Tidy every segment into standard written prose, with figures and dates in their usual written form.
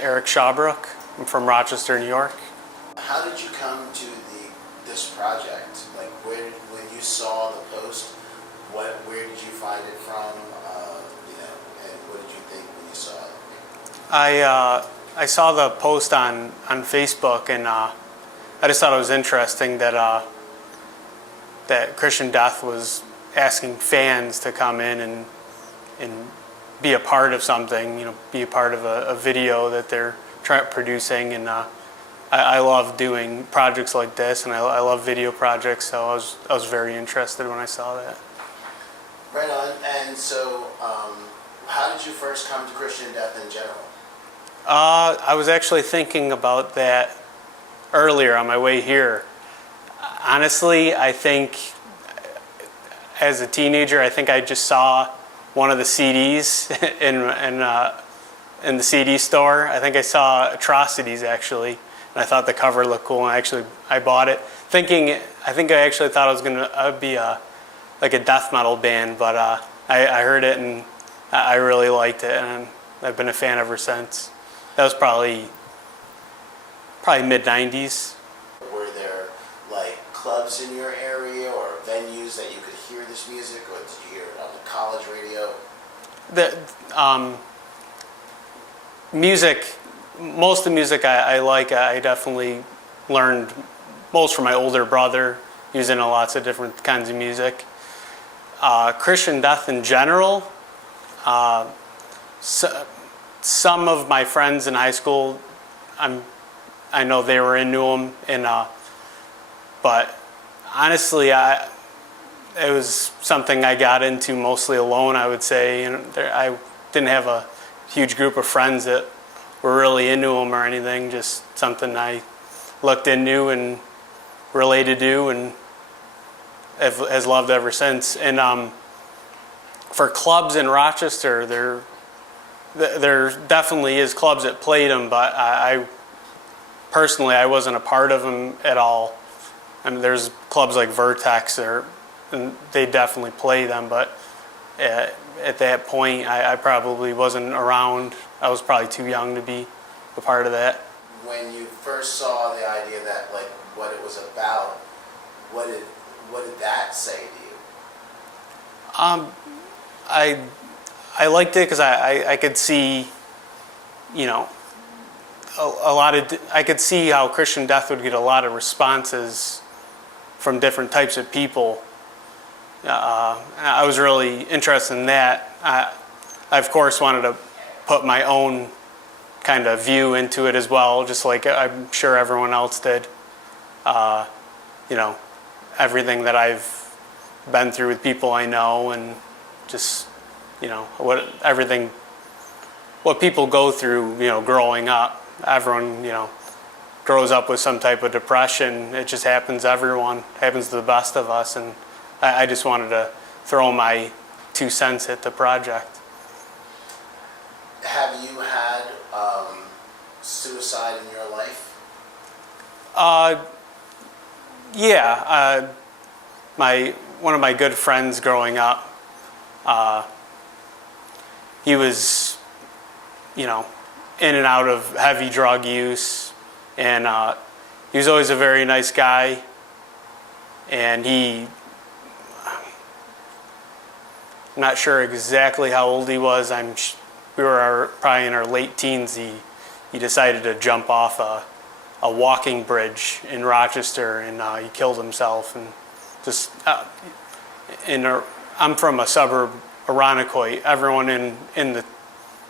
Aric Schaubroeck. I'm from Rochester, New York. How did you come to this project? Like, when you saw the post, where did you find it from? And what did you think when you saw it? I saw the post on Facebook, and I just thought it was interesting that that Christian Death was asking fans to come in and be a part of something, be a part of a video that they're producing, and I love doing projects like this, and I love video projects, so I was very interested when I saw that. Right on. And so, how did you first come to Christian Death in general? I was actually thinking about that earlier on my way here. Honestly, I think as a teenager, I think I just saw one of the CDs in the CD store. I think I saw Atrocities, actually, and I thought the cover looked cool, and I bought it, I think I actually thought it was going to be like a death metal band, but I heard it and I really liked it, and I've been a fan ever since. That was probably mid-90s. Were there like clubs in your area or venues that you could hear this music, or did you hear it on the college radio? Most of the music I like, I definitely learned most from my older brother. He was into lots of different kinds of music. Christian Death in general, some of my friends in high school, I know they were into them, but honestly, it was something I got into mostly alone, I would say. I didn't have a huge group of friends that were really into them or anything, just something I looked into and related to and has loved ever since. And for clubs in Rochester, there definitely is clubs that played them, but I personally wasn't a part of them at all. I mean, there's clubs like Vertex, and they definitely play them, but at that point, I probably wasn't around. I was probably too young to be a part of that. When you first saw the idea that, like, what it was about, what did that say to you? I liked it because I could see, I could see how Christian Death would get a lot of responses from different types of people. I was really interested in that. I of course wanted to put my own kind of view into it as well, just like I'm sure everyone else did. Everything that I've been through with people I know, and just what people go through, growing up. Everyone, grows up with some type of depression. It just happens to everyone. It happens to the best of us, and I just wanted to throw my 2 cents at the project. Have you had suicide in your life? Yeah. One of my good friends growing up, he was, in and out of heavy drug use, and he was always a very nice guy, and I'm not sure exactly how old he was. We were probably in our late teens. He decided to jump off a walking bridge in Rochester, and he killed himself. And just I'm from a suburb, Aric. Everyone in the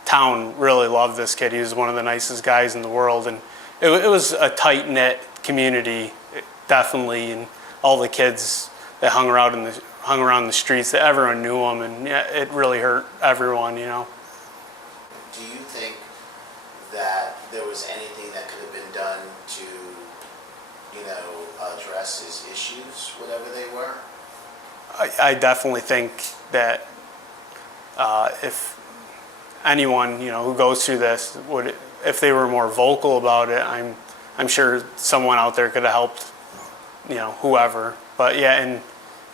town really loved this kid. He was one of the nicest guys in the world, and it was a tight-knit community, definitely, and all the kids that hung around the streets, that everyone knew him, and it really hurt everyone, Do you think that there was anything that could have been done to, address his issues, whatever they were? I definitely think that if anyone, who goes through this if they were more vocal about it, I'm sure someone out there could have helped, whoever. But yeah,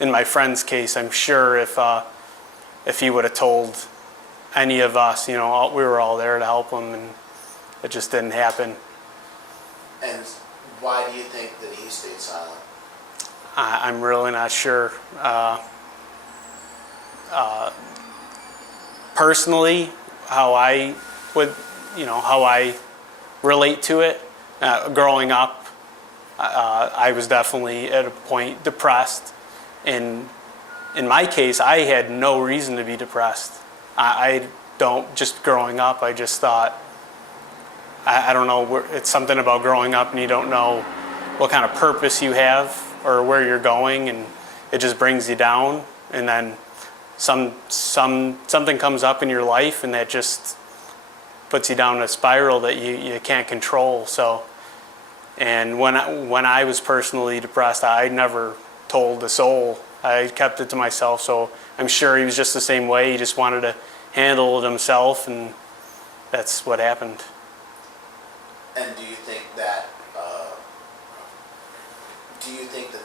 in my friend's case, I'm sure if he would have told any of us, we were all there to help him, and it just didn't happen. And why do you think that he stayed silent? I'm really not sure. Personally, how I would, how I relate to it, growing up, I was definitely at a point depressed. And in my case, I had no reason to be depressed. I don't, just growing up, I just thought, I don't know, it's something about growing up and you don't know what kind of purpose you have or where you're going, and it just brings you down. And then something comes up in your life and that just puts you down a spiral that you can't control. So, and when I was personally depressed, I never told a soul. I kept it to myself. So I'm sure he was just the same way. He just wanted to handle it himself, and that's what happened. And do you think that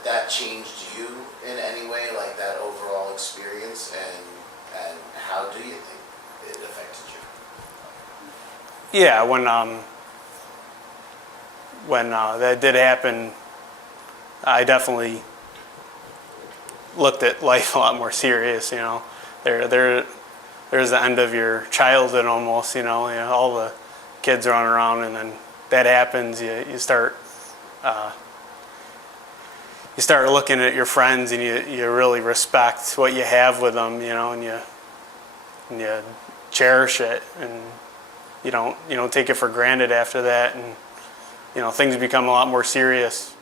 that changed you in any way, like that overall experience, and how do you think it affected you? Yeah, when that did happen, I definitely looked at life a lot more serious. There's the end of your childhood almost. All the kids running around, and then that happens. You start looking at your friends, and you really respect what you have with them. And you cherish it, and you don't take it for granted after that, and things become a lot more serious.